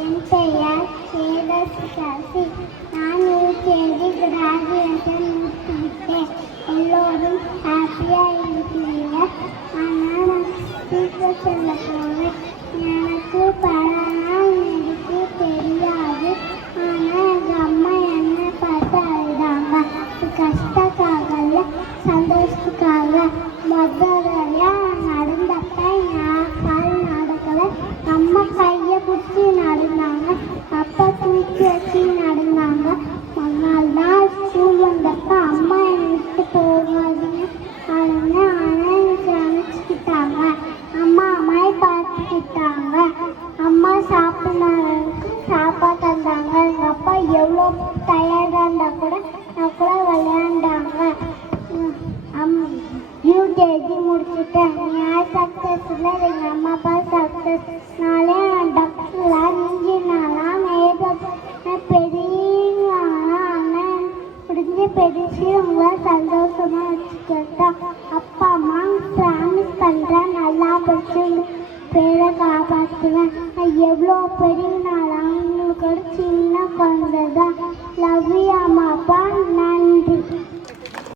என் பெயர் சேதசி. நான் UKG graduation முடித்துவிட்டேன். எல்லோரும் ஹாப்பியாக இருக்கிறீங்க. ஆனால் நான் சீக்கிரம் சொல்ல போவேன். எனக்கு படம் எனக்கு தெரியாது. ஆனால் எங்கள் அம்மா என்னை பார்த்து அழுதாங்க. கஷ்டக்காகல சந்தோஷத்துக்காக. முதல்லையாக நடந்தப்ப என் கால் நடக்கலை. அம்மா கையை பிடிச்சி நடந்தாங்க. அப்பா தூக்கி வச்சு நடந்தாங்க. ஒரு நாள் ஸ்கூல் வந்தப்ப அம்மா என்னை விட்டு போகாதுன்னு ஆனால் எனக்கு நினச்சிக்கிட்டாங்க. அம்மா அம்மாவை பார்த்துக்கிட்டாங்க. அம்மா சாப்பிட்றதுக்கு சாப்பாடு தந்தாங்க. எங்கள் அப்பா எவ்வளோ டயர்டாக இருந்தால் கூட நான் கூட விளையாண்டாங்க. யூகேஜி முடிச்சுட்டேன். நான் சக்ஸஸ் இல்லை, எங்கள் அம்மா அப்பா சக்ஸஸ்னாலே நான் டாக்டர்லாம் இன்ஜினியர்லாம் பெரியலாம் முடிஞ்சு பெருசு உங்களை சந்தோஷமாக வச்சுக்கிட்டா. அப்பா அம்மா ப்ராமிஸ் பண்ணுறேன், நல்லா படிச்சு பேரை காப்பாற்றுவேன். எவ்வளோ பெரிய நாளாக உங்களுக்கு ஒரு சின்ன குழந்தை தான். Love you.